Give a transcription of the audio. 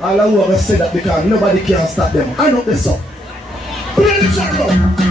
All I want to say that because nobody can stop them. I know this up. Play the song.